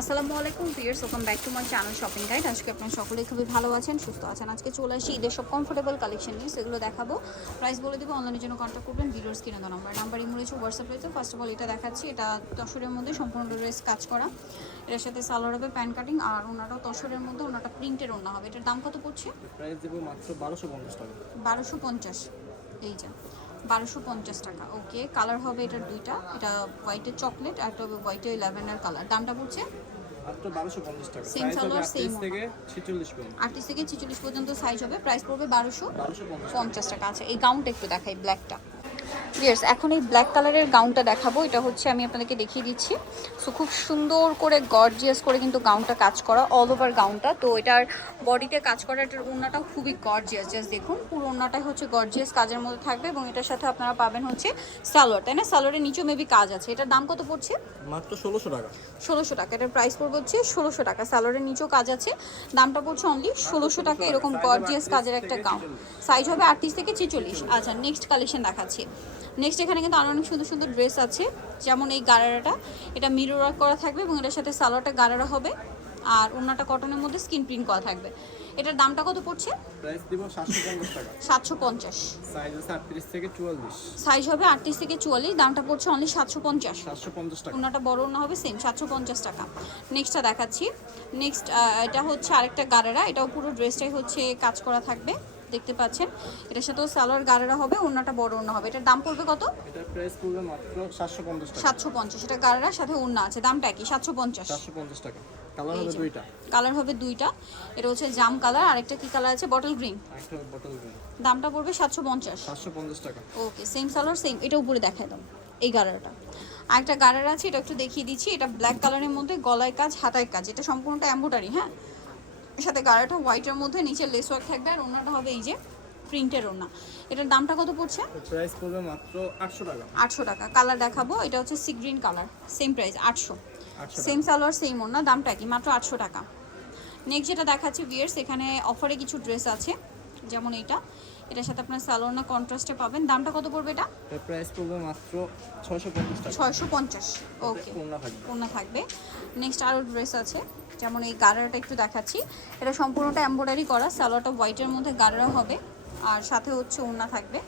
আসসালামু আলাইকুম viewers welcome back to my channel shopping guide আজকে আপনারা সকলেই খুবই ভালো আছেন সুস্থ আছেন। আজকে চলে আসি ঈদের সব কমফোর্টেবল কালেকশন নিয়ে সেগুলো দেখাবো। প্রাইস বলে দেবো অনলাইনের জন্য কন্ট্যাক্ট করবেন ভিডিওস কিনে দেওয়া নাম্বার নাম্বার ইমো রয়েছে হোয়াটসঅ্যাপ রয়েছে। ফার্স্ট অফ অল এটা দেখাচ্ছি এটা তসরের মধ্যে সম্পূর্ণ ড্রেস কাজ করা। এর সাথে সালোয়ার হবে প্যান কাটিং আর ওনাটাও তসরের মধ্যে ওনাটা প্রিন্টের ওনা হবে। এটার দাম কত পড়ছে? প্রাইস দেবো মাত্র বারোশো পঞ্চাশ টাকা। বারোশো পঞ্চাশ। এই যা। বারোশো পঞ্চাশ টাকা। ওকে কালার হবে এটার দুইটা। এটা হোয়াইটের চকলেট আর একটা হবে হোয়াইটের ল্যাভেন্ডার কালার। দামটা পড়ছে? সেম বারোশো সেম আটত্রিশ থেকে ছেচল্লিশ পর্যন্ত। সাইজ হবে। প্রাইস পড়বে বারোশো পঞ্চাশ টাকা। আছে এই গাউনটা একটু দেখাই ব্ল্যাকটা ইয়ার্স এখন এই ব্ল্যাক কালারের গাউনটা দেখাবো। এটা হচ্ছে আমি আপনাদেরকে দেখিয়ে দিচ্ছি। সো খুব সুন্দর করে গর্জিয়াস করে কিন্তু গাউনটা কাজ করা অল ওভার গাউনটা তো এটার বডিতে কাজ করা এটার ওড়নাটাও খুবই গর্জিয়াস জাস্ট দেখুন পুরো ওড়নাটাই হচ্ছে গর্জিয়াস কাজের মধ্যে থাকবে এবং এটার সাথে আপনারা পাবেন হচ্ছে সালোয়ার। তাই না? সালোয়ারের নিচেও মেবি কাজ আছে। এটার দাম কত পড়ছে? মাত্র ষোলোশো টাকা। ষোলোশো টাকা। এটার প্রাইস পড়বে হচ্ছে ষোলোশো টাকা। স্যালোয়ারের নিচেও কাজ আছে। দামটা পড়ছে অনলি ষোলোশো টাকা এরকম গর্জিয়াস কাজের একটা গাউন সাইজ হবে আটত্রিশ থেকে ছেচল্লিশ। আচ্ছা নেক্সট কালেকশন দেখাচ্ছি। নেক্সট এখানে কিন্তু আরও অনেক সুন্দর সুন্দর ড্রেস আছে। যেমন এই গারারাটা এটা মিরর ওয়ার্ক করা থাকবে এবং এটার সাথে সালোয়ারটা গারারা হবে। আর অন্যটা কটনের মধ্যে স্কিন প্রিন্ট করা থাকবে। এটার দামটা কত পড়ছে? প্রাইস দিব সাতশো পঞ্চাশ টাকা। সাতশো পঞ্চাশ। সাইজ আছে আটত্রিশ থেকে চুয়াল্লিশ। সাইজ হবে আটত্রিশ থেকে চুয়াল্লিশ দামটা পড়ছে অনলি সাতশো পঞ্চাশ। সাতশো পঞ্চাশ টাকা। ওনাটা বড় না হবে সেম সাতশো পঞ্চাশ টাকা। নেক্সটটা দেখাচ্ছি। নেক্সট এটা হচ্ছে আরেকটা গারেরা এটাও পুরো ড্রেসটাই হচ্ছে কাজ করা থাকবে। দেখতে পাচ্ছেন। এটার সাথেও সালোয়ার গারেরা হবে ওনাটা বড় ওনা হবে। এটার দাম পড়বে কত? এটার প্রাইস পড়বে মাত্র সাতশো পঞ্চাশ টাকা। সাতশো পঞ্চাশ। এটা গারেরার সাথে ওনা আছে। দামটা কি সাতশো পঞ্চাশ। টাকা। কালার হবে দুইটা। কালার হবে দুইটা। এটা হচ্ছে জাম কালার আরেকটা কি কালার আছে? বটল গ্রিন একটা বটল গ্রিন দামটা পড়বে সাতশো পঞ্চাশ। টাকা। ওকে সেম সালোয়ার সেম এটা উপরে দেখায় দাও এই গারারটা আরেকটা গারার আছে এটা একটু দেখিয়ে দিচ্ছি। এটা ব্ল্যাক কালারের মধ্যে গলায় কাজ হাতায় কাজ। এটা সম্পূর্ণটা এম্বোটারি হ্যাঁ? সাথে গারাটা হোয়াইটের মধ্যে নিচে লেস ওয়ার্ক থাকবে আর ওনাটা হবে এই যে প্রিন্টের ওনা এটার দামটা কত পড়ছে? প্রাইস পড়বে মাত্র আটশো টাকা। আটশো টাকা। কালার দেখাবো এটা হচ্ছে sea green colour same price আটশো। আটশো সেম সালোয়ার সেম ওনা দামটা কি মাত্র আটশো টাকা। নেক্সট যেটা দেখাচ্ছি বিয়ার্স এখানে অফারে কিছু ড্রেস আছে যেমন এটা। এটার সাথে আপনার সালোয়ার না কন্ট্রাস্টে পাবেন। দামটা কত পড়বে এটা? প্রাইস পড়বে মাত্র ছয়শো পঞ্চাশ টাকা। ছয়শো পঞ্চাশ ওকে কোনটা থাকবে। নেক্সট আরও ড্রেস আছে। যেমন এই গারাটা একটু দেখাচ্ছি। এটা সম্পূর্ণটা এমব্রয়ডারি করা সালোয়ারটা হোয়াইটের মধ্যে গারারা হবে। আর সাথে হচ্ছে ওড়না থাকবে।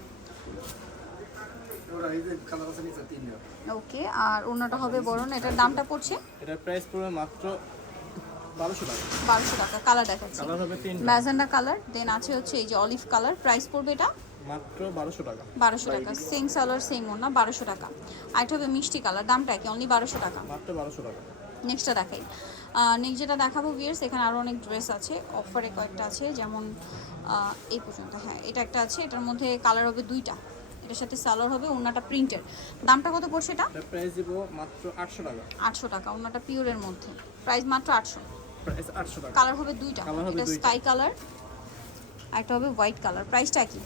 ওকে আর ওড়নাটা হবে বড় না এটার দামটা পড়ছে? এটার প্রাইস পড়বে মাত্র বারোশো টাকা। বারোশো টাকা কালার দেখাচ্ছি। কালার হবে তিনটা ম্যাজেন্ডা কালার দেন আছে হচ্ছে এই যে অলিভ কালার প্রাইস পড়বে এটা? মাত্র বারোশো টাকা। বারোশো টাকা সেম সালোয়ার সেম ওড়না বারোশো টাকা। আরেকটা হবে মিষ্টি কালার দামটা কি? অনলি বারোশো টাকা। মাত্র বারোশো টাকা। নেক্সটটা দেখাই। নেক্সট যেটা দেখাবো ভিয়ার্স এখানে আরও অনেক ড্রেস আছে অফারে কয়েকটা আছে যেমন এই পর্যন্ত হ্যাঁ এটা একটা আছে এটার মধ্যে কালার হবে দুইটা এটার সাথে সালোয়ার হবে ওনাটা প্রিন্টের দামটা কত পড়ছে এটা? প্রাইস দিব মাত্র আটশো টাকা। আটশো টাকা ওনাটা পিওরের মধ্যে প্রাইস মাত্র আটশো। প্রাইস আটশো টাকা। কালার হবে দুইটা এটা স্কাই কালার আর একটা হবে হোয়াইট কালার প্রাইসটা কি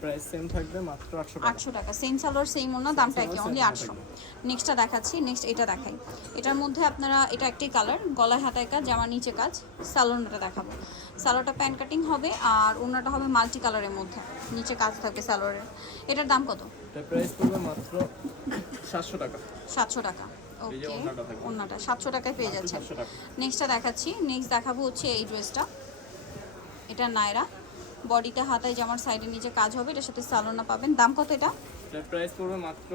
প্রাইস সেম থাকবে মাত্র আটশো টাকা। আটশো টাকা সেম সালোয়ার সেম ওনা দামটা কি অনলি same আটশো। নেক্সটটা দেখাচ্ছি নেক্সট এটা দেখাই। এটার মধ্যে আপনারা এটা একটাই কালার গলায় হাতায় কাজ জামার নিচে কাজ স্যালোনটা দেখাবো। স্যালোটা প্যান কাটিং হবে আর ওনাটা হবে মাল্টি কালারের মধ্যে। নিচে কাজ থাকবে স্যালোয়ারের এটার দাম কত? এটার প্রাইস পড়বে মাত্র সাতশো টাকা। সাতশো টাকা। ওকে ওনাটা সাতশো টাকায় পেয়ে যাচ্ছে নেক্সটটা দেখাচ্ছি নেক্সট দেখাবো হচ্ছে এই ড্রেসটা এটা নায়রা। বডিতে হাতায় জামার সাইডের নিচে কাজ হবে এটার সাথে স্যালোনা পাবেন। দাম কত এটা? এটার প্রাইস পড়বে মাত্র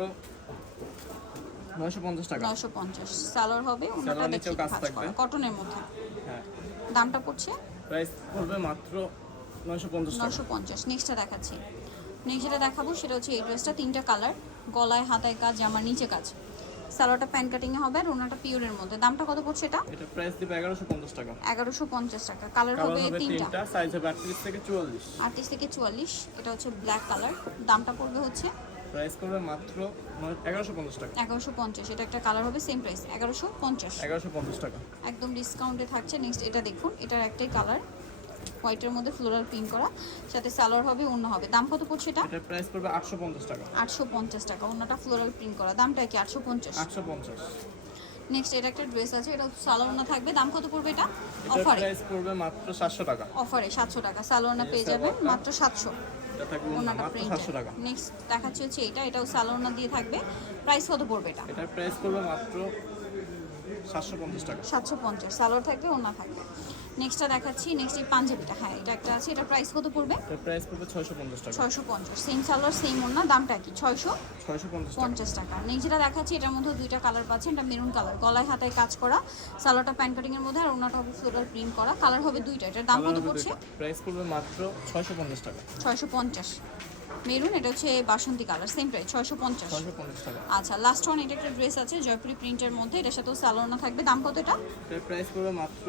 নয়শো পঞ্চাশ টাকা। নয়শো পঞ্চাশ। সালোয়ার হবে ওনাটা সালোয়ার কাজ থাকবে। কটনের মধ্যে। হ্যাঁ। দামটা পড়ছে? প্রাইস পড়বে মাত্র নয়শো পঞ্চাশ টাকা। নশো পঞ্চাশ। নেক্সটটা দেখাচ্ছি। নেক্সট যেটা দেখাবো সেটা হচ্ছে এই ড্রেসটা তিনটা কালার গলায় হাতায় কাজ জামার নিচে কাজ। সালোয়ারটা প্যান কাটিংয়ে হবে আর ওনাটা পিওরের মধ্যে। দামটা কত পড়ছে এটা? এটার প্রাইস দিবে এগারোশো পঞ্চাশ টাকা। এগারোশো পঞ্চাশ টাকা। কালার হবে তিনটা। সাইজ হবে আটত্রিশ থেকে চুয়াল্লিশ। আটত্রিশ থেকে চুয়াল্লিশ এটা হচ্ছে ব্ল্যাক কালার দামটা পড়বে হচ্ছে প্রাইস পড়বে মাত্র এগারোশো পঞ্চাশ টাকা। এগারোশো পঞ্চাশ এটা একটা কালার হবে সেম প্রাইস এগারোশো পঞ্চাশ। এগারোশো পঞ্চাশ টাকা। একদম ডিসকাউন্টে থাকছে। নেক্সট এটা দেখুন এটার একটাই কালার হোয়াইটের মধ্যে ফ্লোরাল প্রিন্ট করা সাথে সালোয়ার হবে অন্য হবে। দাম কত পড়ছে এটা? এটার প্রাইস পড়বে আটশো পঞ্চাশ টাকা। আটশো পঞ্চাশ টাকা। অন্যটা ফ্লোরাল প্রিন্ট করা। দামটা কি আটশো পঞ্চাশ? আটশো পঞ্চাশ। নেক্সট এটা একটা ড্রেস আছে এটা সালোয়ারনা থাকবে। দাম কত পড়বে এটা? অফারে। প্রাইস পড়বে মাত্র সাতশো টাকা। অফারে সাতশো টাকা। সালোয়ারনা পেয়ে যাবেন মাত্র সাতশো। এটা থাকবে অন্য মাত্র প্রিন্ট সাতশো টাকা। নেক্সট দেখাচ্ছি হচ্ছে এটা। এটাও সালোয়ারনা দিয়ে থাকবে। প্রাইস কত পড়বে এটা? এটার প্রাইস পড়বে মাত্র সাতশো পঞ্চাশ টাকা। সাতশো পঞ্চাশ সালোয়ার থাকবে ওনা থাকবে। নেক্সটটা দেখাচ্ছি নেক্সট এই পাঞ্জাবিটা। হ্যাঁ এটা একটা আছে এটা প্রাইস কত পড়বে? এর প্রাইস পড়বে ছয়শো পঞ্চাশ টাকা। ছয়শো পঞ্চাশ সেম সালোয়ার সেম ওনা দামটা কি? ছয়শো ছয়শো পঞ্চাশ টাকা। পঞ্চাশ টাকা। দেখাচ্ছি এটার মধ্যে দুইটা কালার পাচ্ছেন এটা মেরুন কালার গলায় হাতায় কাজ করা সালোয়ারটা প্যান্ট কাটিং এর মধ্যে আর ওনাটা হবে ফ্লোরাল প্রিন্ট করা। কালার হবে দুইটা এটার দাম কত পড়ছে? প্রাইস পড়বে মাত্র ছয়শো পঞ্চাশ টাকা। ছয়শো পঞ্চাশ। মেরুন এটা হচ্ছে বাসন্তী কালার সেম প্রাইস ছয়শো পঞ্চাশ। আচ্ছা লাস্ট ওয়ান এটা একটা ড্রেস আছে জয়পুরি প্রিন্টের মধ্যে এটার সাথেও সালোয়ার থাকবে। দাম কত এটা? এর প্রাইস পড়বে মাত্র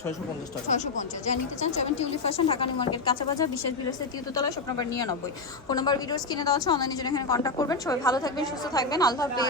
ছয়শো পঞ্চাশ টাকা। ছয়শো পঞ্চাশ। যা নিতে চান সেভেন টিউলি ফ্যাশন ঢাকা নিউ মার্কেট কাঁচা বাজার বিশেষ বিরসের তৃতীয়তলা সব নাম্বার নিরানব্বই। ফোন নাম্বার ভিডিওস কিনে দেওয়া আছে অনলাইনে জন্য এখানে কন্ট্যাক্ট করবেন। সবাই ভালো থাকবেন সুস্থ থাকবেন। আল্লাহ হাফেজ।